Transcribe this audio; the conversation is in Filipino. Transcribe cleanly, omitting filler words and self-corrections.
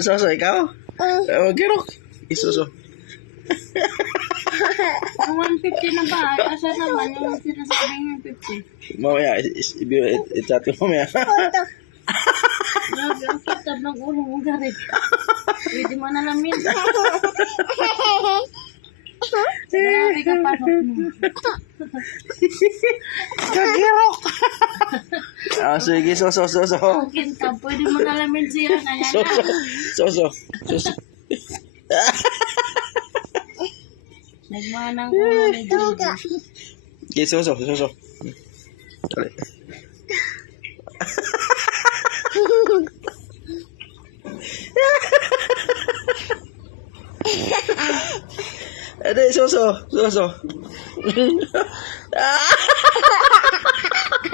Suso, ikaw? Kirok. Isuso. Ang 150 na ba? Asa naman yung sinasabing yung 50? Mamaya, i-chat ko mamaya. Grabe, ang kitab ng ulo mong garit. Pwede mo na namin. Grabe ka pa. Kagirok! Sige, Suso. Ang kintab, pwede mo na namin siya. Kaya na. Suso. Nagmanang ulo ni Gigi. Okay, Suso. Dali. Ade, Suso.